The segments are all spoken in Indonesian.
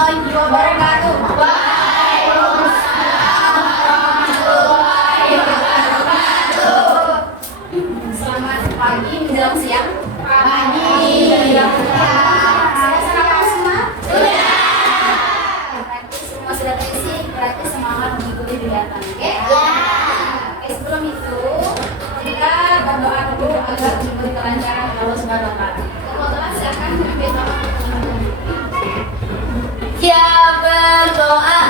warahmatullahi wabarakatuh. Selamat pagi menjelang siang. Pagi menjelang siang. Sudah sarapan semua? Sudah. Berarti semua sudah terisi. Berarti semangat mengikuti kegiatan. Oke? Ya. Oke, sebelum itu kita berdoa dulu agar diberi kelancaran Allah Subhanahu wa taala. Teman-teman silakan memimpin doa. Ya berdoa.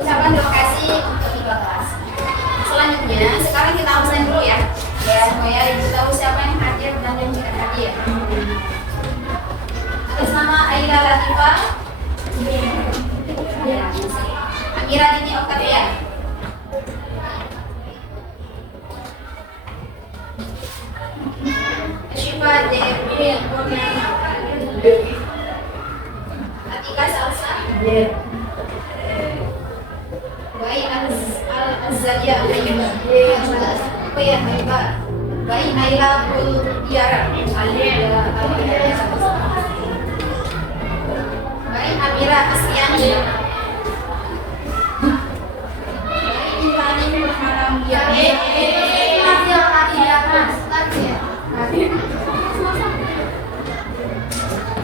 Ucapan terima kasih untuk ibu kelas. Selanjutnya, sekarang kita absen dulu ya. Supaya ibu tahu siapa yang hadir dan yang tidak hadir. Atas nama Aila Latifah, Amira Dini Oktavia, Syifa Dewi Kurniana, Atika Salsa, Bayi Al-Azzalia Bayi Naila Bultiara, Bayi Amira Astiani, Bayi Ilhani Haramdia,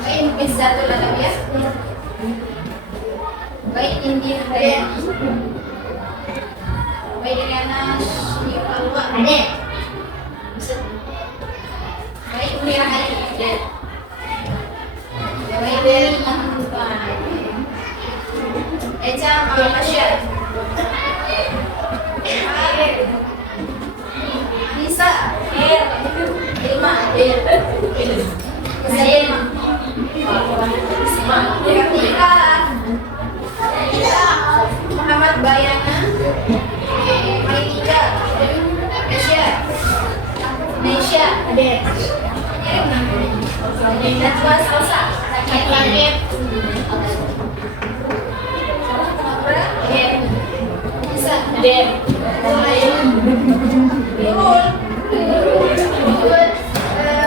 Bayi Bizzatul Adawiyah, Bayi Indi Hidayati, Bayi Riana Syifalwa, Bayi Umir Hadi, Bayi Beri Mahmudwan, Eja Malaysia, Nisa, Ilma, Zaima, Muhammad Bayana, Mailika, Nesya, Najwa Salsa, Langit, Nisa,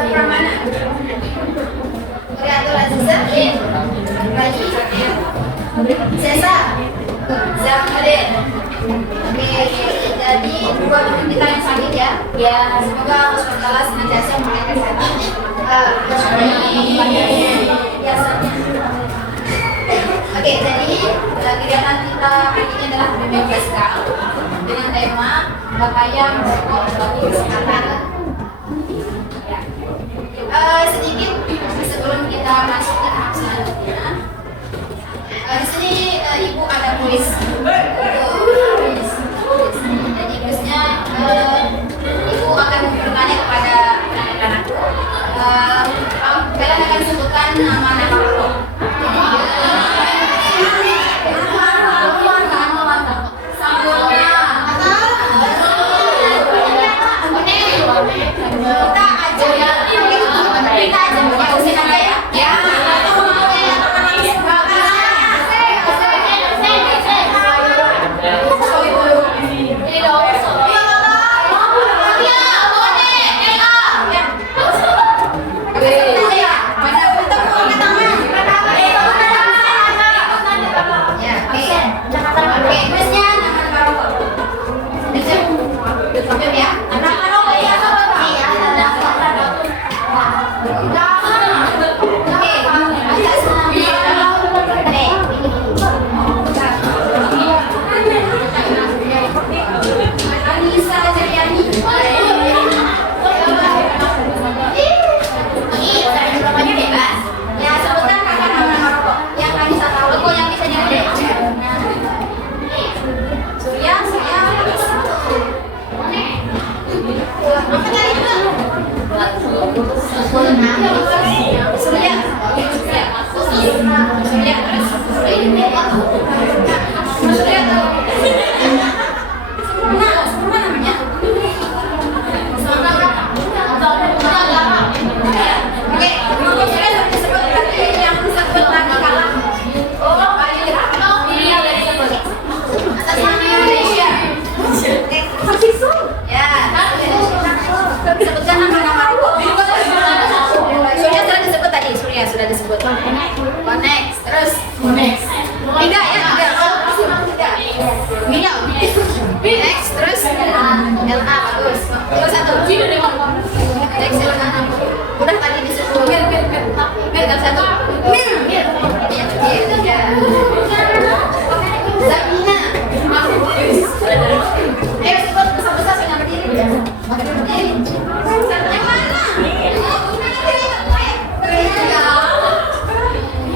Pramana, Riatul Aziza, Raji, Sesa, Zahade. Oke, jadi buat kita yang sakit ya, semoga Allah SWT senantiasa memberikan kesehatan. Biasanya. Oke, jadi kegiatan kita hari ini adalah BBMPSK dengan tema bahaya merokok bagi kesehatan. Sedikit sebelum kita masuk ke tahap selanjutnya, di sini ibu ada kuis. Jadi kuisnya ibu akan bertanya kepada anak-anakku. Kalian akan sebutkan nama-nama rokok. Kita aja Connect. Terus connect. Tiga ya, tiga. Tiga. Next, terus LA bagus. Terus satu. Next LA. Udah tadi disuruh mil satu. Mil. Ya. Zabina. Sebut besar-besar saya berdiri. Berdiri. Yang mana?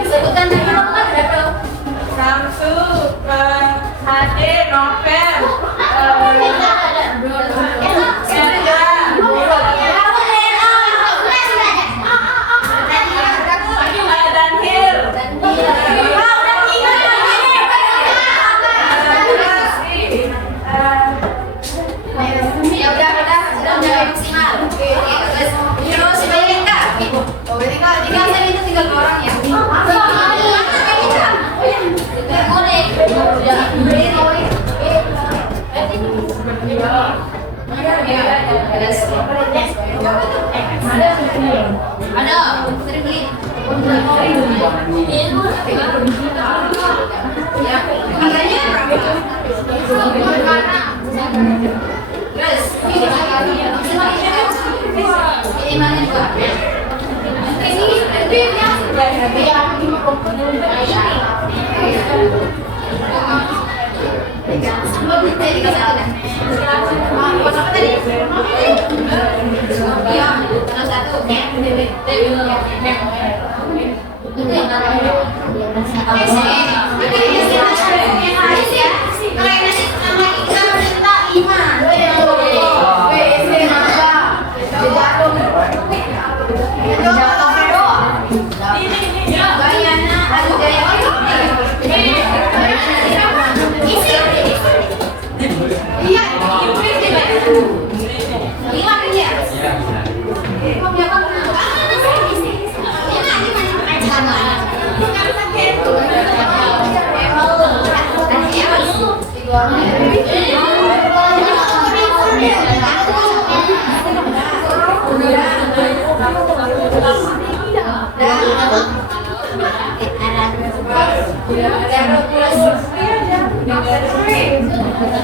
Sebutan nama berapa? Samsu, Hade, Novel, Ada, terus ini mana juga?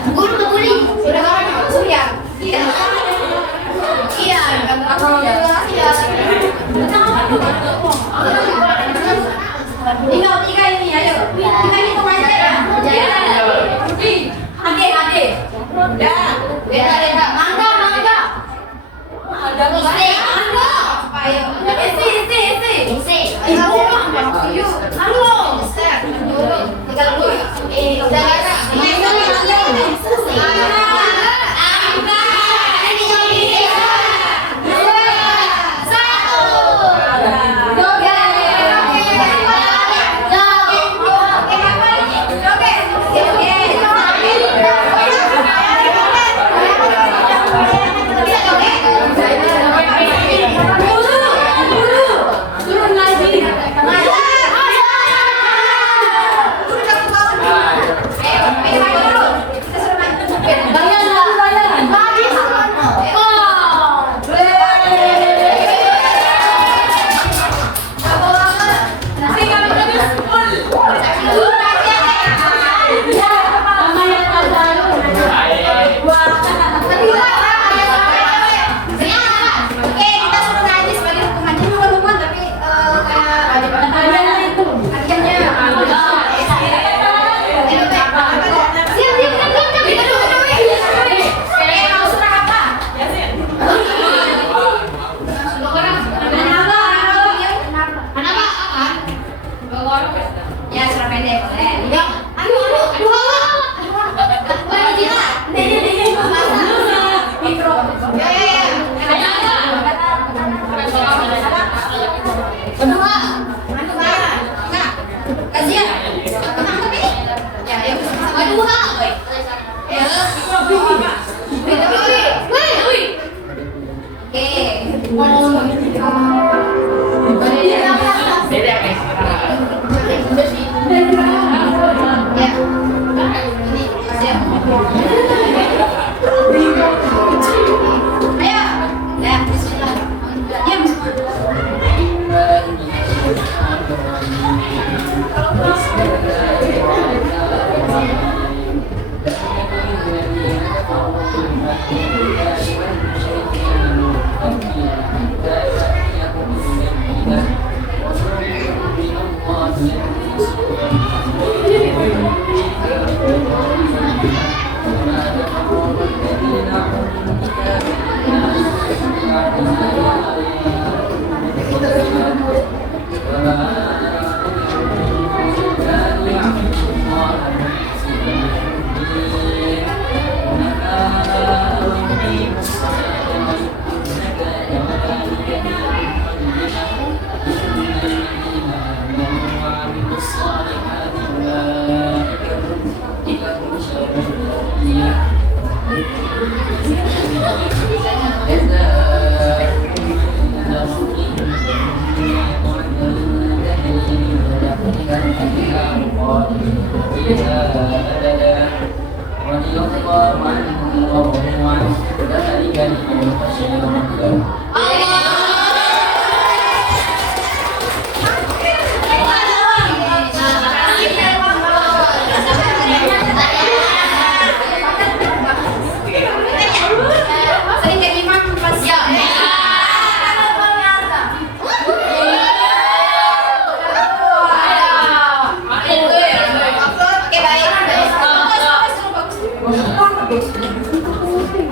Guru kebuli, sudah kawan masuk ya? Iya. Iya, tinggal tiga ini, ayo. Kita hitung aja ya. Ade. Beda. Mangga. Ada isi. Ayo. Isi. Halo. Tinggal dulu. Turun lagi.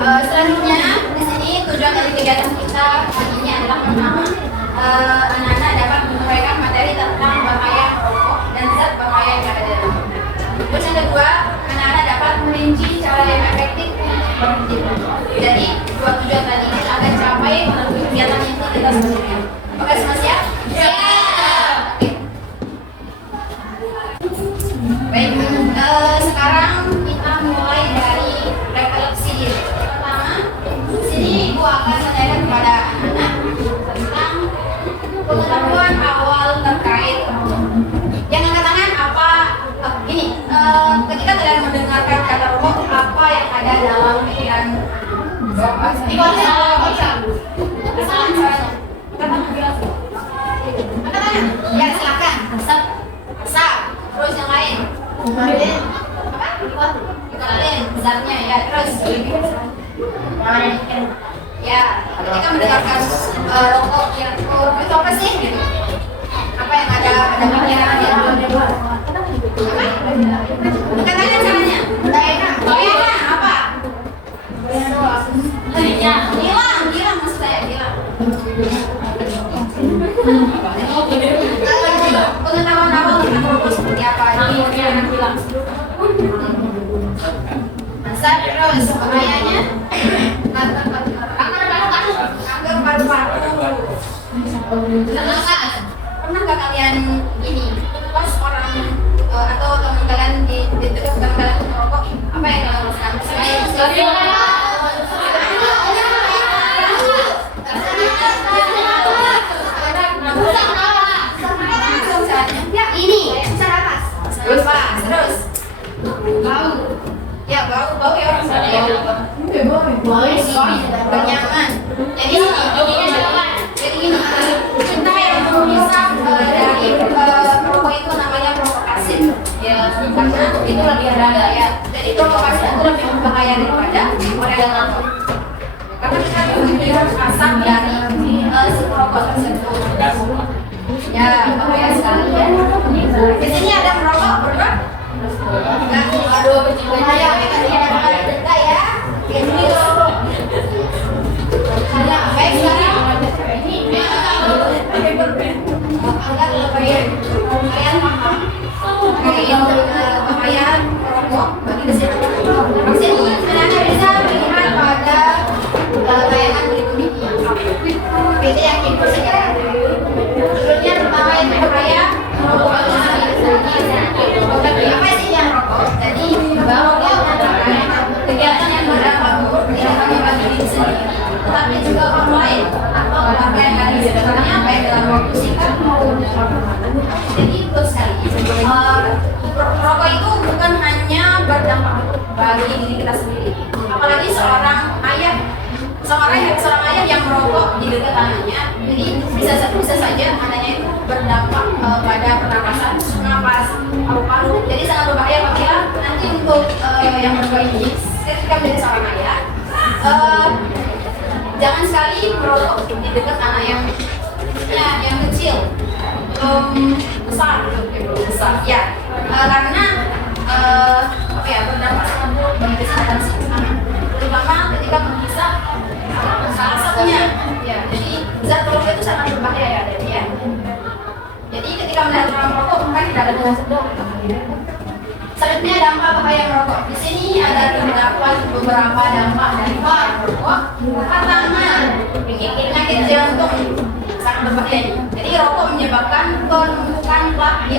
Selanjutnya di sini tujuan dari kegiatan kita hari ini adalah pertama, anak-anak dapat menyampaikan materi tentang bahaya rokok dan zat berbahaya yang ada di dalam. Terus yang kedua, anak-anak dapat merinci cara yang efektif untuk berhenti merokok. Jadi dua tujuan tadi kita akan capai melalui kegiatan itu kita sebelumnya. Oke, semua siap? Siap. Oke. Baik, sekarang kita mulai dari refleksi diri. Sini Ibu akan menanyakan kepada anak-anak tentang pengetahuan awal terkait rokok. Yang angkat tangan apa? Ini ketika kalian mendengarkan kata rokok, apa yang ada dalam pikiran? Angkat tangan. Ya silakan. Asap. Terus yang lain. Apa? Nikotin. Zatnya ya. Terus. Ya, ketika mendengarkan rokok itu apa sih? Gitu. Apa yang ada pikiran dia? Katanya caranya? Daerah apa? Gilang maksud saya gilang. Pengetahuan awal tentang rokok seperti apa? Ini gilang. Asap terus bahayanya. Kanker paru-paru. Pernah nggak kalian ini pas orang atau teman kalian di dekat teman kalian merokok, apa yang kalian lakukan? Ini sarapas. Terus bau. Ya bau ya orang sana ya. Bau nyaman. Jadi gini, kita yang bisa dari rokok itu namanya rokok asin. Ya karena itu lebih rendah ya. Jadi rokok asin itu lebih berbahaya daripada oregan. Karena kita menghilangkan asap dari si rokok tersebut. Ya bahaya sekali ya. Di sini ada merokok berdua. Aduh, bahaya denda ya. Baik sekarang agar kalian paham bahaya rokok bagi kesehatan. Di sini sebenarnya bisa melihat pada tayangan berikut ini. Beda yakin sejarah. Sebelumnya pertama yang berbahaya rokok apa sih yang rokok? Jadi bahwa kegiatan yang berdampak buruk tidak hanya bagi diri sendiri, tetapi juga orang lain atau keluarga yang ada di sekitarnya, baik dalam waktu singkat maupun dalam jangka. Jadi itu sekali. Rokok itu bukan hanya berdampak buruk bagi diri kita sendiri, apalagi seorang ayah yang merokok di dekat anaknya. Jadi bisa saja anaknya itu berdampak paru-paru. Jadi sangat berbahaya apabila nanti untuk yang merokok ini ketika menjadi seorang ayah, jangan sekali merokok di dekat anak yang kecil, belum besar, ya, karena berdampak sangat buruk bagi kesehatan si anak, terutama ketika menghisap salah satunya, ya. Jadi zat rokok itu sangat berbahaya ya, Devi, ya. Jadi ketika melihat orang merokok maka tidak ada dengan sedang. Selanjutnya dampak bahaya merokok. Di sini ada beberapa dampak dari merokok. Pertama, penyakit jantung sangat berbahaya. Jadi rokok menyebabkan penumpukan plak di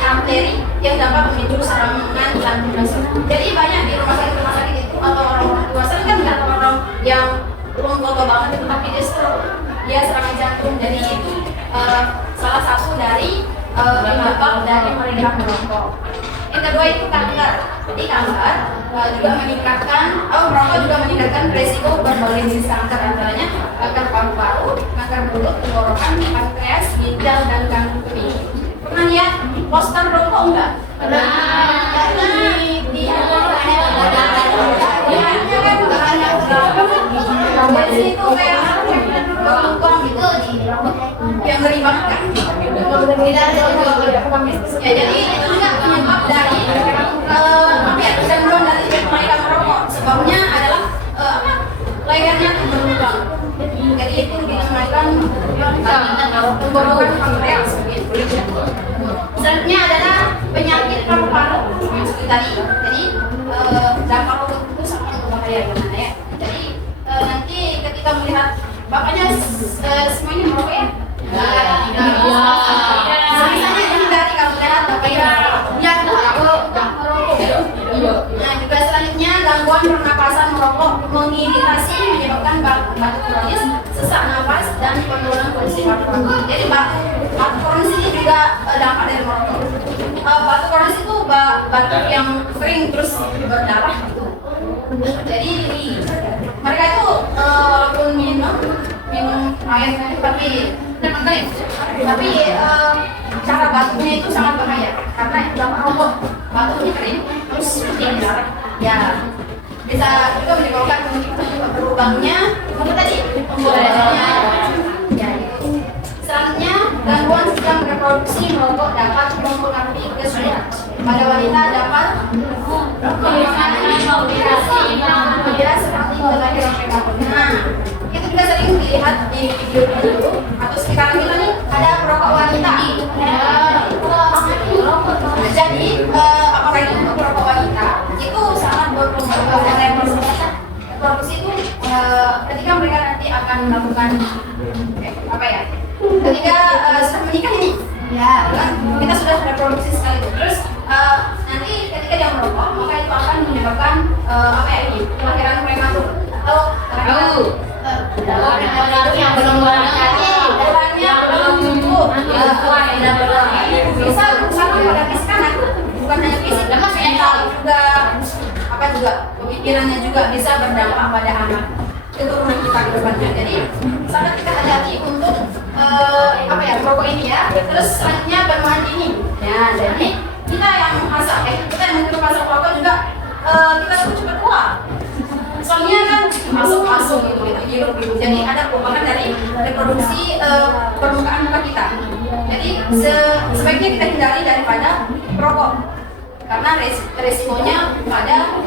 arteri yang dapat memicu serangan jantung. Jadi banyak di rumah sakit itu atau orang-orang tua sering kan nggak orang yang belum tua banget itu tapi dia serangan jantung. Jadi itu salah satu dari dampak dari mereka merokok. Yang kedua itu kanker. Jadi kanker juga meningkatkan, merokok juga meningkatkan risiko berbagai jenis kanker, antaranya kanker paru-paru, kanker mulut, tenggorokan, pankreas, ginjal, dan kanker kuning. Pernah lihat poster rokok enggak? Pernah. Jadi itu kayak bangkuang gitu, yang ngeri banget kan? Ya, jadi itu juga penyebab dari kecanduan dari mereka merokok. Sebabnya adalah lehernya berlubang. Jadi itu dinamakan tenggorokan pankreas. Selanjutnya adalah penyakit paru-paru seperti tadi. Jadi dampak rokok itu sangat berbahaya gimana ya. Jadi nanti ketika melihat bapaknya semuanya merokok ya. Misalnya hindari kalau melihat bapaknya Nah, juga selanjutnya gangguan pernapasan merokok mengiritasi menyebabkan batuk kronis, sesak nafas, dan penurunan kondisi paru-paru. Jadi batuk kronis ini juga dampak dari merokok. Batuk kronis itu batuk yang kering terus berdarah gitu. Jadi mereka itu walaupun minum air tapi cara batuknya itu sangat bahaya karena dampak rokok. Batuknya kering terus berdarah, ya bisa juga menyebabkan berlubangnya tadi pembuluhannya. Ya. Selanjutnya gangguan sistem reproduksi merokok dapat mempengaruhi kesulitan. Pada wanita dapat apabila seperti kelahiran prematur. Nah, itu juga sering dilihat di video atau sekarang kita nih ada perokok wanita. Jadi apakah itu untuk perokok wanita itu sangat berpengaruh pada reproduksi itu ketika mereka nanti akan melakukan ketika sudah menikah ini, ya kita sudah reproduksi sekali terus nanti ketika dia merokok maka itu akan menyebabkan kelahiran prematur atau yang belum bisa sama pada fisik anak, bukan hanya fisik, mental juga pemikirannya juga bisa berdampak pada anak keturunan kita ke depannya. Jadi sangat kita hati-hati untuk merokok ini ya. Terus selanjutnya penuaan dini. Ya, jadi kita yang masak kita yang menghirup asap rokok juga kita tuh cepat tua. Soalnya kan masuk gitu kita hirup gitu. Jadi ada perubahan dari reproduksi permukaan muka kita. Jadi sebaiknya kita hindari daripada merokok karena resikonya pada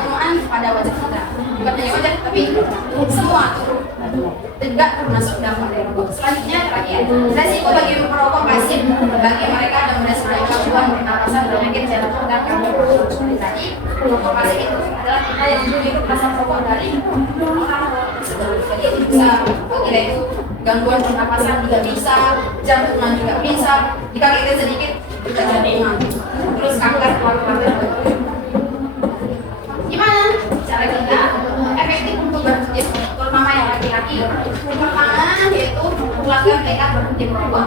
penuaan pada wajah kita. Bukan hanya wajah tapi semua tubuh. Juga termasuk dampak dari rokok. Selanjutnya terakhir, resiko bagi perokok pasif bagi mereka yang merasakan gangguan pernapasan penyakit jantung dan kanker. Tadi perokok pasif itu adalah kita yang menghirup asap rokok dari orang tersebut. Jadi itu bisa kita itu gangguan pernapasan juga bisa, jantungan juga bisa. Jika kita sedikit kita jantungan, terus kanker paru-paru. Gimana cara kita efektif untuk berhenti, terutama yang laki-laki? Pertama yaitu melakukan tekad berhenti merokok.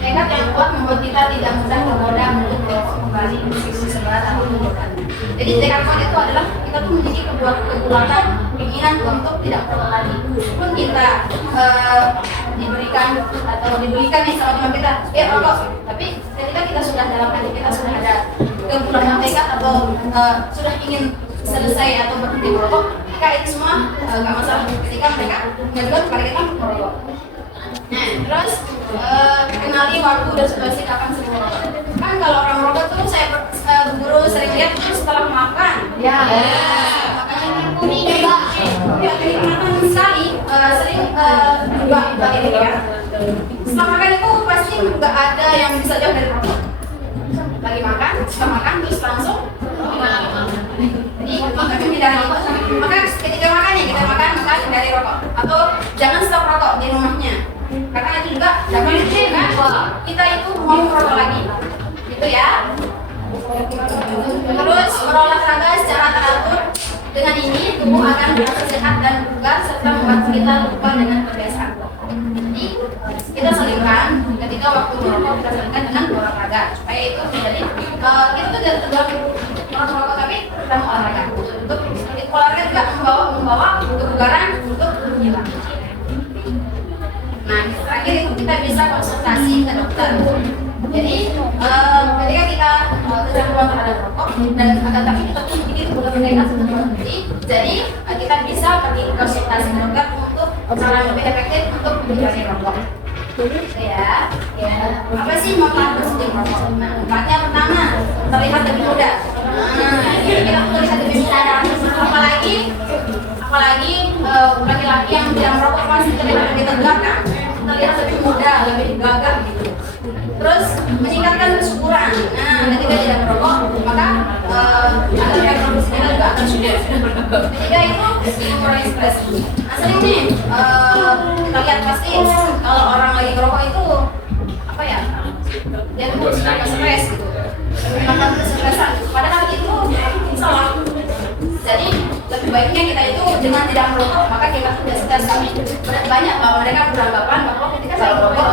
Tekad yang kuat membuat kita tidak mudah tergoda untuk merokok kembali meskipun seberat atau menggoda. Jadi tekad kuat itu adalah kita tuh memiliki kekuatan keinginan untuk tidak merokok lagi. Meskipun kita diberikan nih sama teman kita, rokok. Tapi ketika kita sudah dalam hati kita sudah ada kebulan tekad atau sudah ingin selesai atau berhenti merokok, maka itu semua nggak masalah ketika mereka menyebut kepada kita merokok. Nah, terus kenali waktu dan situasi kapan sering merokok. Kan kalau orang merokok tuh saya guru sering lihat tuh setelah makan. Ya. Ya, kenikmatan sekali, sering bagi ya. Setelah makan itu pasti nggak ada yang bisa jauh dari rokok. Lagi makan, setelah makan terus langsung. Jadi tidak itu. Maka ketika makan ya kita makan dari rokok atau jangan stop rokok di rumahnya. Karena itu juga dapat kita itu mau merokok lagi. Gitu ya. Terus berolahraga secara teratur. Dengan ini tubuh akan merasa sehat dan bugar serta membantu kita lupa dengan kebiasaan. Jadi kita selingkan ketika waktu merokok kita selingkan dengan olahraga supaya itu menjadi kita tuh tidak terganggu merokok tapi kita mau olahraga. Untuk olahraga juga membawa kebugaran untuk hilang. Nah terakhir itu kita bisa konsultasi ke dokter. Jadi ketika kita kecanduan terhadap rokok dan akan tapi kita ini bukan mereka jadi kita bisa pergi konsultasi ke dokter untuk cara lebih efektif untuk menghindari rokok. Ya. Apa sih manfaat berhenti merokok? Nah, manfaatnya pertama terlihat lebih muda. Kita terlihat lebih muda. Apalagi laki-laki yang tidak merokok pasti terlihat lebih tegak kan? Terlihat lebih muda, lebih gagah gitu. Terus meningkatkan kesuburan. Nah, ketika tidak merokok, maka agar produksi kita juga akan subur. Ketiga itu mengurangi stres. Nah, sering nih kita lihat pasti kalau orang lagi merokok itu apa ya? Dia tuh stres gitu. Menyebabkan kesetresan. Padahal itu salah. Jadi lebih baiknya kita itu dengan tidak merokok maka kita tidak stres. Banyak bahwa mereka beranggapan bahwa ketika saya merokok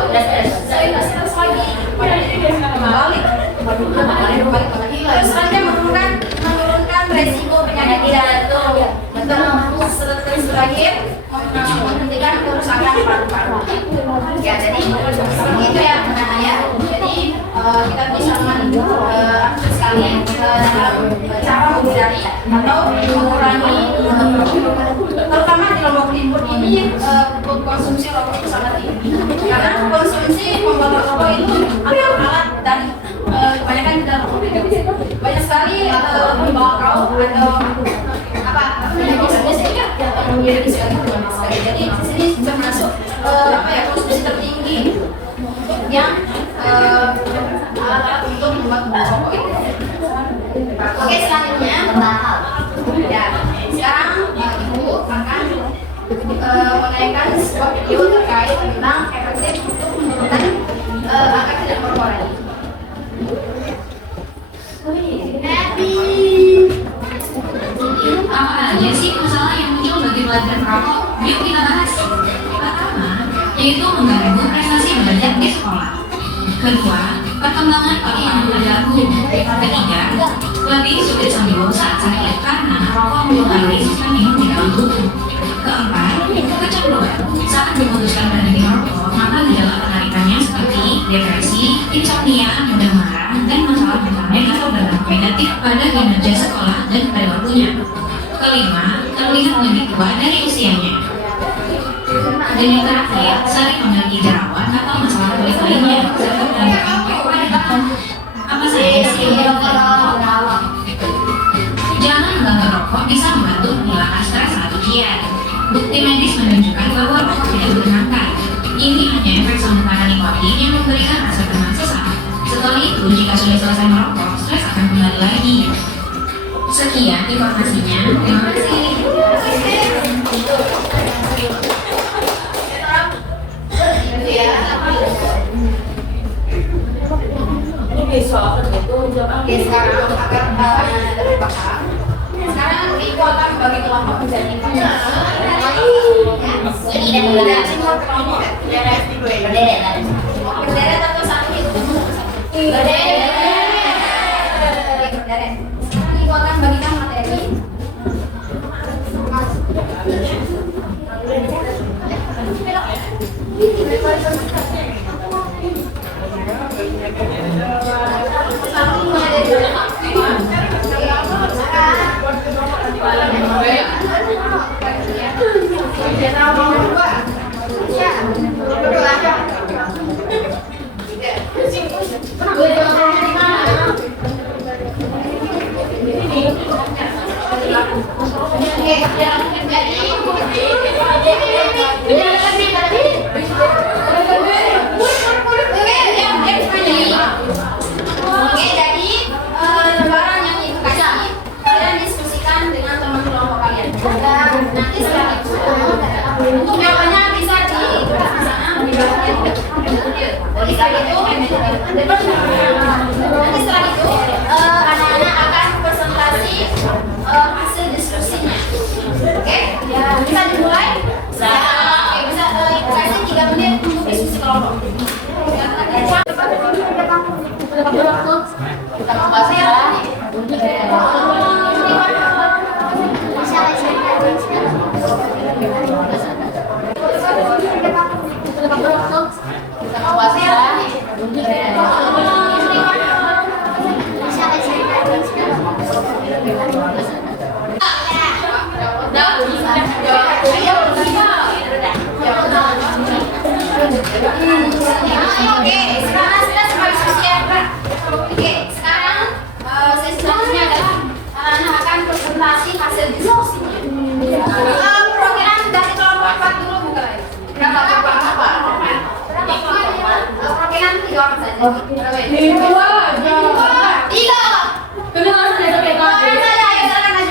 saya tidak stres lagi. Padahal ini kembali. Terus selanjutnya menurunkan resiko penyakit jantung. Terus terakhir menghentikan kerusakan paru-paru. Ya jadi seperti itu ya teman-teman ya. Jadi kita bisa aktif sekali dalam cara menghindari atau mengurangi terutama di Lombok Timur ini konsumsi rokok itu sangat tinggi karena konsumsi pembuat rokok itu alat dan kebanyakan di dalam rokok banyak sekali tembakau atau apa jadi di sini termasuk konsumsi tertinggi yang alat-alat untuk membuat rokok itu. Oke, selanjutnya ya sekarang ibu akan menayangkan sebuah video terkait tentang efektif untuk menurunkan angka tidak merokok lagi. Apa aja sih masalah yang muncul bagi pelajar merokok? Yuk kita bahas. Pertama, yaitu mengganggu prestasi belajar di sekolah. Kedua, perkembangan otak perilaku. Ketiga, lebih sulit sembuh saat sakit karena rokok mempengaruhi sistem imun di dalam tubuh. Keempat, kecanduan. Saat memutuskan berhenti merokok, maka gejala penarikannya seperti depresi, insomnia, mudah marah, dan masalah mental atau berdampak negatif pada kinerja sekolah dan pada waktunya. Kelima, terlihat lebih tua dari usianya. Dan yang terakhir, sering memiliki jerawat atau masalah kulit lainnya serta peningkatan kualitas. Apa saja sih yang merokok? Jangan mengganggu rokok bisa membantu menghilangkan stres saat ujian. Bukti medis menunjukkan bahwa rokok tidak menyenangkan. Ini hanya efek sementara nikotin yang memberikan rasa tenang sesaat. Setelah itu, jika sudah selesai merokok, stres akan kembali lagi. Sekian informasinya. Terima kasih. Oke, sekarang agar lebih paham. Sekarang ibu akan membagi kelompok menjadi 4 berderet atau satu itu? Berderet. Ibu akan bagikan materi. Oke, jadi lembaran yang ibu kasih kalian diskusikan dengan teman kelompok kalian. Dan nanti setelah itu untuk jawabannya bisa di sana. Nanti setelah itu anak-anak akan presentasi hasil diskusinya. Oke, bisa dimulai. Oke, bisa ibu kasih 3 menit untuk diskusi kelompok. Oke, sekarang kita semua diskusi ya, Pak. Oke, sekarang sesi selanjutnya adalah anak akan presentasi hasil diskusinya. Perwakilan dari kelompok 4 dulu bukan? Berapa? Perwakilan 3 orang saja. Tiga. Ayo silakan maju.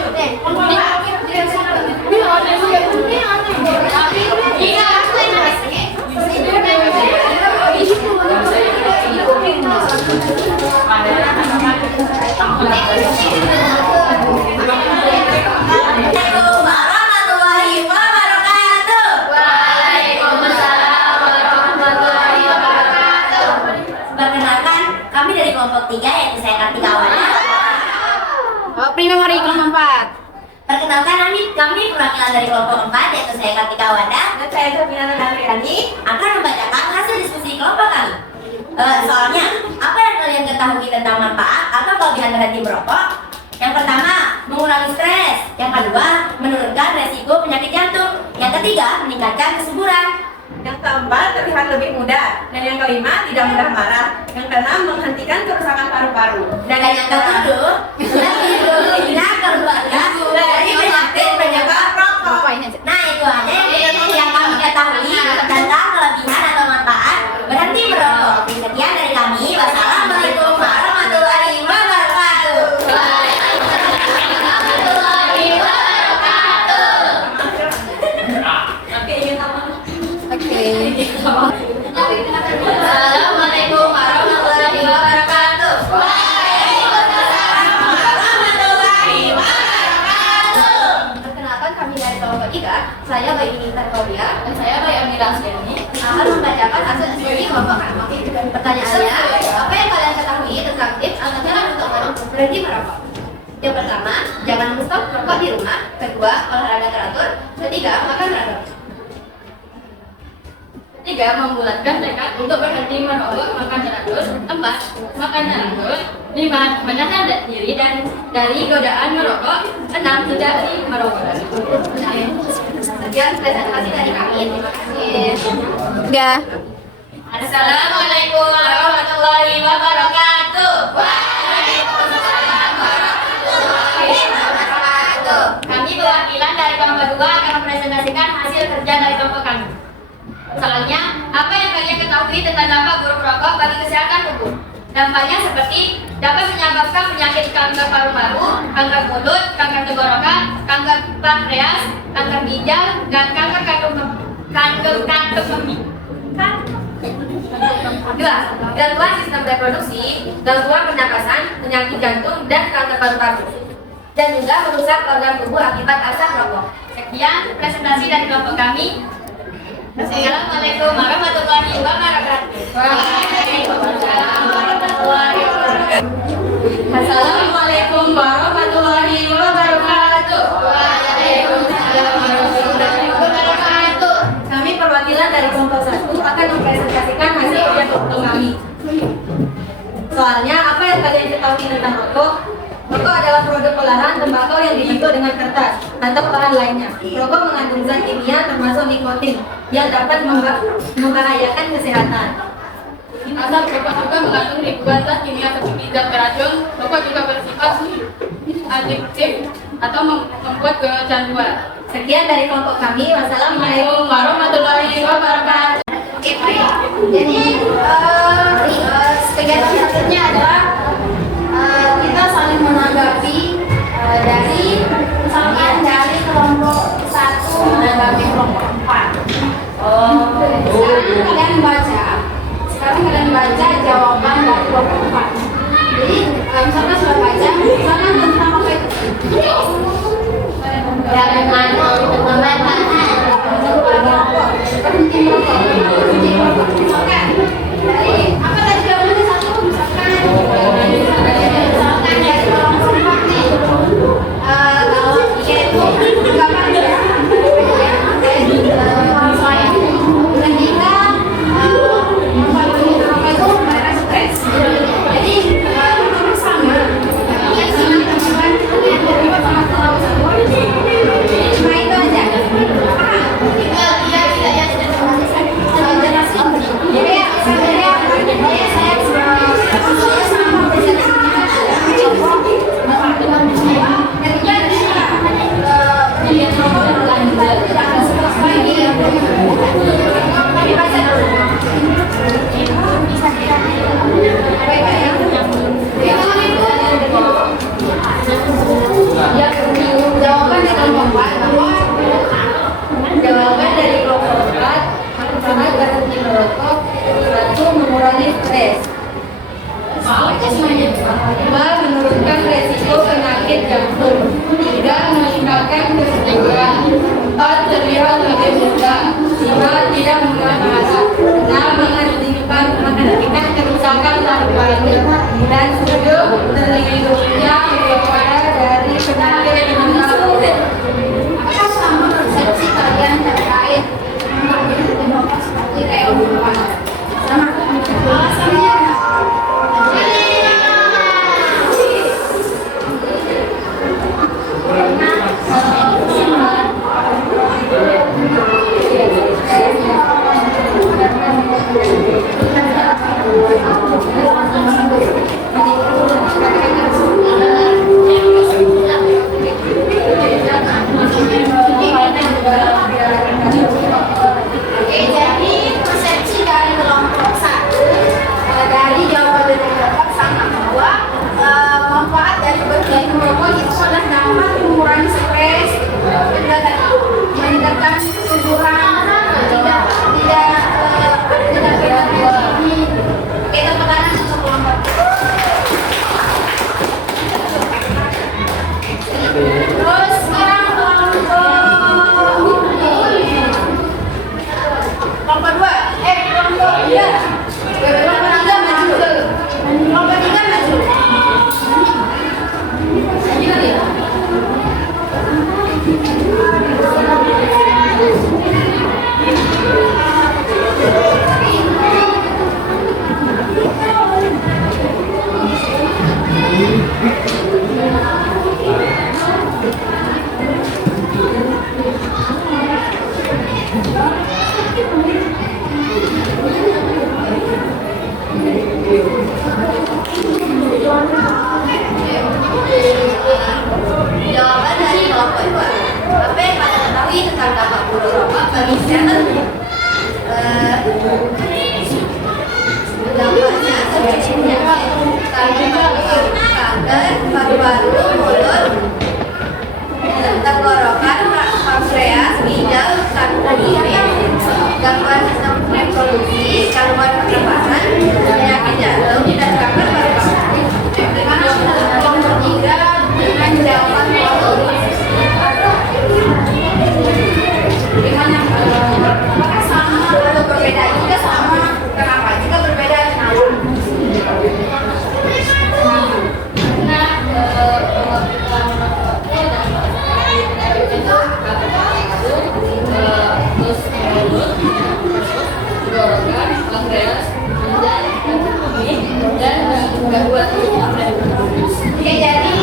Assalamualaikum warahmatullahi wabarakatuh. Waalaikumsalam warahmatullahi wabarakatuh. Perkenalkan, kami dari kelompok 3 yaitu saya Kartika Wana. Primary kelompok 4. Perkenalkan, kami perwakilan dari kelompok 4 yaitu saya Kartika Wana Dan saya Sabina Nandriani. akan membacakan hasil diskusi kelompok kami. Soalnya, apa yang kalian ketahui tentang manfaat atau kelebihan berhenti merokok? Yang pertama, mengurangi stres. Yang kedua, menurunkan resiko penyakit jantung. Yang ketiga, meningkatkan kesuburan. Yang keempat, terlihat lebih muda. Dan yang kelima, tidak mudah marah. Yang keenam, menghentikan kerusakan paru-paru. Dan yang ketujuh, lebih berguna keluarga dari penyebab rokok. Nah, itu aja yang kami ketahui tentang kelebihan atau manfaat berhenti merokok. Sekian dari kami. Wassalamualaikum warahmatullahi wabarakatuh. Assalamualaikum warahmatullahi wabarakatuh. Perkenalkan, kami dari kelompok 3. Saya Bayi Nita Claudia dan saya Bayi Amira Asliani akan membacakan hasil diskusi kelompok kami. Pertanyaannya, apa yang kalian ketahui tentang tips atau cara untuk berhenti merokok? Yang pertama, jangan stop rokok di rumah. Kedua, olahraga teratur. Ketiga, makan teratur. 3. Membulatkan tekad untuk berhenti merokok, makan teratur. 4. Makan teratur. 5. Menahan diri dan dari godaan merokok. 6. Hindari merokok. Sekian presentasi dari kami. Terima kasih. Assalamualaikum warahmatullahi wabarakatuh. Kami perwakilan dari kelompok 2 akan mempresentasikan hasil kerja dari kelompok kami. Soalnya, apa yang kalian ketahui tentang dampak buruk rokok bagi kesehatan tubuh? Dampaknya seperti dapat menyebabkan penyakit kanker paru-paru, kanker mulut, kanker tenggorokan, kanker pankreas, kanker ginjal, dan kanker kanker kemih. 2. Gangguan sistem reproduksi, gangguan pernapasan, penyakit jantung, dan kanker paru-paru. Dan juga merusak organ tubuh akibat asap rokok. Sekian presentasi dari kelompok kami. Assalamualaikum warahmatullahi wabarakatuh. Assalamualaikum warahmatullahi wabarakatuh. Kami perwakilan dari kelompok 1 akan mempresentasikan hasil kerja kelompok kami. Soalnya, apa yang kalian ketahui tentang rokok? Rokok adalah produk olahan tembakau yang dibentuk dengan kertas atau olahan lainnya. Rokok mengandung zat kimia termasuk nikotin yang dapat membahayakan kesehatan. Asap rokok juga mengandung ribuan zat kimia seperti zat beracun. Rokok juga bersifat adiktif atau membuat kecanduan. Sekian dari kelompok kami. Wassalamualaikum Warahmatullahi wabarakatuh. Oke, baik. Jadi kegiatan selanjutnya adalah kita saling menanggapi dari misalkan dari kelompok 1 menanggapi kelompok 4. Sekarang kalian baca jawaban dari kelompok 4. Jadi misalkan sudah baca, misalkan tentang apa itu? Jangan bermanfaat. Berhenti merokok. Misalkan dari apa tadi jawabannya satu? Misalkan dari kelompok 4 nih. Kalau yaitu gambar ya. Ketika merokok itu mereka stres. Jadi sama. Yang senang teman-teman yang terlibat sama semua. Cuma itu aja. Jawaban dari kelompok 4 pertama berhenti merokok, satu mengurangi stres, dua menurunkan resiko penyakit jantung, tiga meningkatkan kesejukan, empat terlihat lebih muda, lima tidak mudah marah, enam menghentikan kerusakan paru-paru, dan tujuh terlindungnya keluarga dari penyakit penyakit. Apakah sama persepsi kalian terkait merokok seperti kayak orang sama? Alasannya Oke, jadi persepsi dari kelompok 1 dari jawaban dari kelompok sama bahwa manfaat dari berhenti merokok itu adalah dapat mengurangi stres, meningkatkan kesuburan, tidak ini. Oke, tepuk tangan untuk kelompok. Terus sekarang kelompok 2, kelompok 3. Kelompok 3 maju. Kelompok 3 maju. Maju kali ya. Jawaban dari kelompok 2. Apa yang kalian ketahui tentang dampak buruk rokok bagi kesehatan? Dampaknya seperti penyakit kanker, paru-paru, mulut, tenggorokan, pankreas, ginjal, kanker urin, gangguan sistem reproduksi, gangguan pernapasan, penyakit jantung, dan kanker paru-paru. Kelompok 3 dengan jawaban gimana? Apakah sama atau berbeda? Juga sama. Kenapa? Juga berbeda. Kenapa? Oke, jadi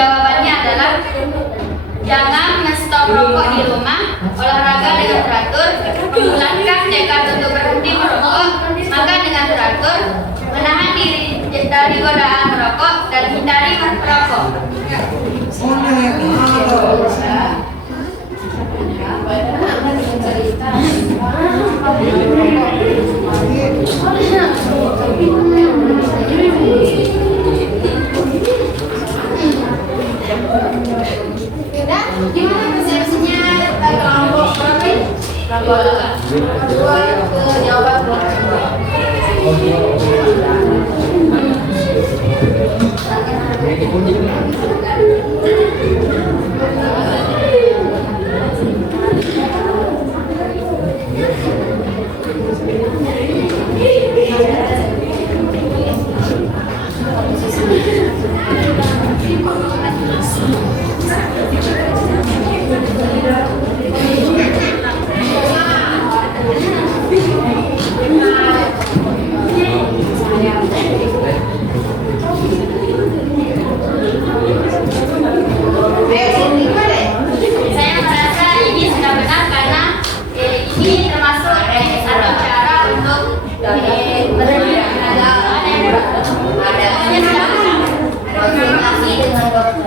jawabannya adalah jangan menstop rokok di rumah, olahraga dengan teratur, membulatkan tekad untuk berhenti merokok, makan dengan teratur, menahan diri dari godaan merokok, dan hindari merokok. Gimana persepsinya kelompok berapa? Kedua ke jawaban Saya merasa ini sudah benar karena ini termasuk satu cara untuk konsultasi dengan dokter.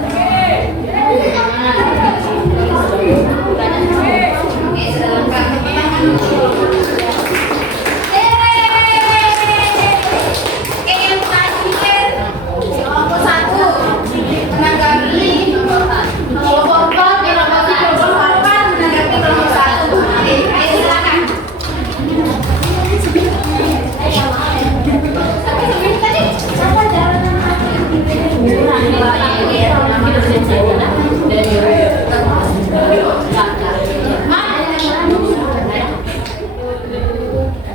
kelompok 1 menanggapi kelompok 4 menanggapi kelompok 1. Silakan.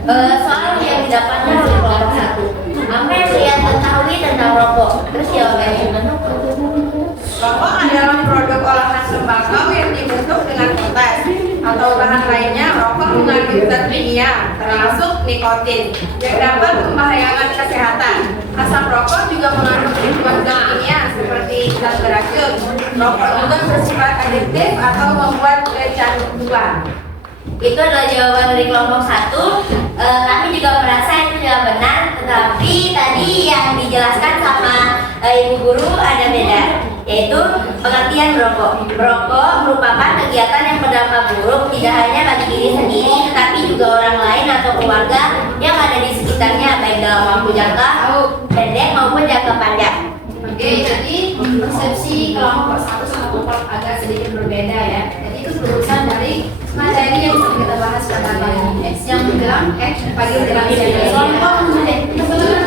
Soal yang didapatkan oleh kelompok 1, apa yang kalian ketahui tentang rokok? Terus jawabannya gimana? Rokok adalah produk olahan tembakau yang dibentuk dengan kertas atau bahan lainnya. Rokok mengandung zat kimia termasuk nikotin yang dapat membahayakan kesehatan. Asap rokok juga mengandung ribuan zat kimia seperti zat beracun. Rokok juga bersifat adiktif atau membuat kecanduan. Itu adalah jawaban dari kelompok 1. Kami juga merasa itu juga benar, tetapi tadi yang dijelaskan sama ibu guru ada beda, yaitu pengertian merokok. Merokok merupakan kegiatan yang berdampak buruk tidak hanya bagi diri sendiri, tetapi juga orang lain atau keluarga yang ada di sekitarnya, baik dalam waktu jangka pendek maupun jangka panjang. Oke, jadi persepsi kelompok 1 sama kelompok agak sedikit berbeda ya. Jadi itu berurusan dari materi yang sudah kita bahas pada pagi ini. Yang bilang pagi bilang kelompok untuk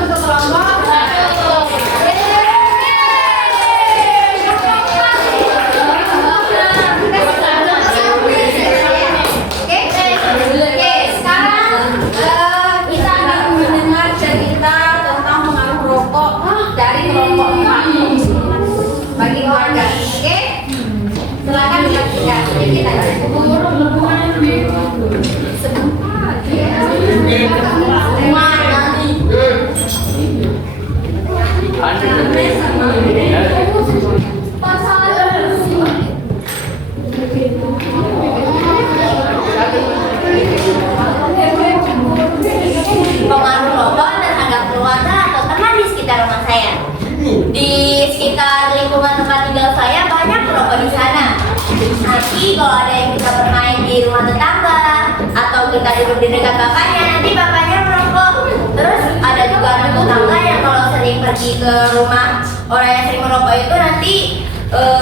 kelompok 1. Oke, sekarang kita akan mendengar cerita tentang pengaruh rokok dari kelompok 4 bagi keluarga. Oke, silakan dilanjutkan sedikit aja. Pengaruh rokok terhadap keluarga atau teman di sekitar rumah saya. Di sekitar lingkungan tempat tinggal saya banyak perokok di sana. Nanti kalau ada yang kita bermain di rumah tetangga atau kita duduk di dekat bapaknya, nanti bapaknya merokok. Terus ada juga anak tetangga yang kalau sering pergi ke rumah orang yang sering merokok itu nanti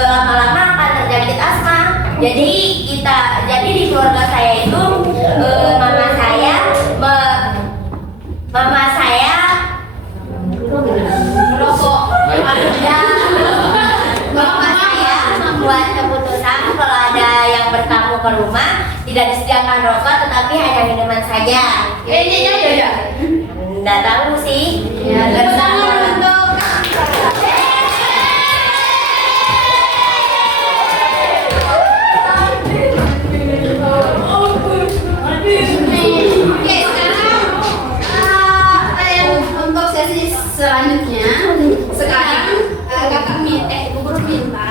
lama-lama akan terjangkit asma. Jadi di keluarga saya itu mama saya merokok. Mama saya membuat keputusan kalau ada yang bertamu ke rumah tidak disediakan rokok tetapi hanya minuman saja. Nggak tahu sih. Bersama untuk Oke, sekarang untuk sesi selanjutnya, sekarang kakak ibu guru minta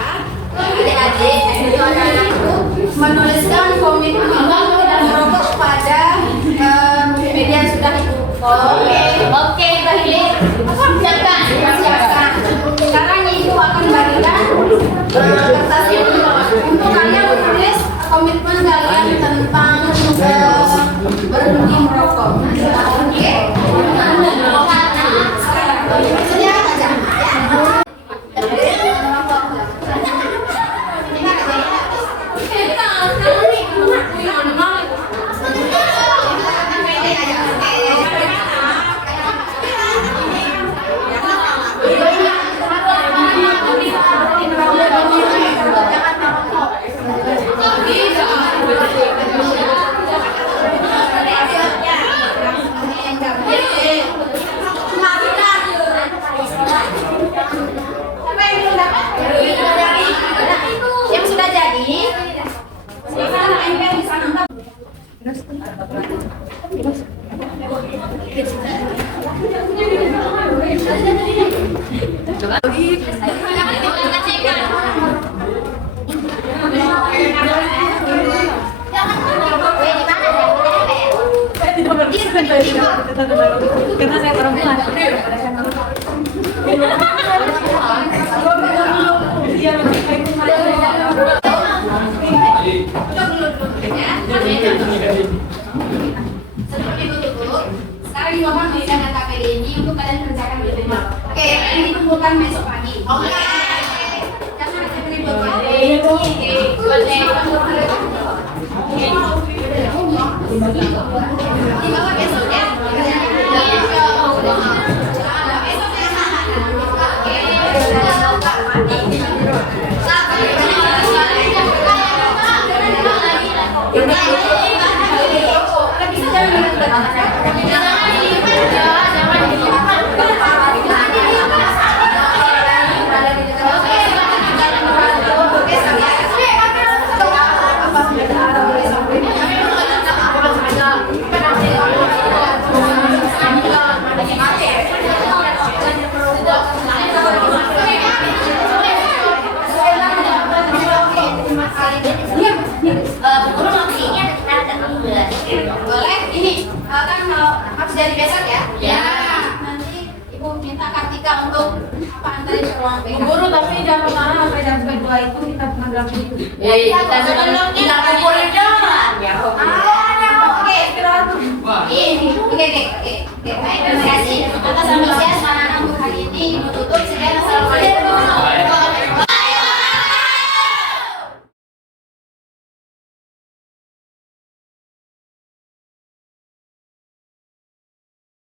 kertas ini untuk kalian menulis komitmen kalian tentang berhenti merokok. Oke. Sedia aja. Yang sudah jadi, Karena saya perempuan. sebelum ibu tutup, sekarang ibu mohon dengan KPD ini untuk kalian kerjakan di rumah. Oke, ini dikumpulkan besok pagi. Oke. Jangan ada ribut. Dibawa besok ya. Boleh, ini kan harus dari besok ya. Ya. Nanti ibu minta Kartika untuk antarin ke ruang BK. Guru tapi jangan kemana sampai jam 2 itu kita menanggapi itu. Kita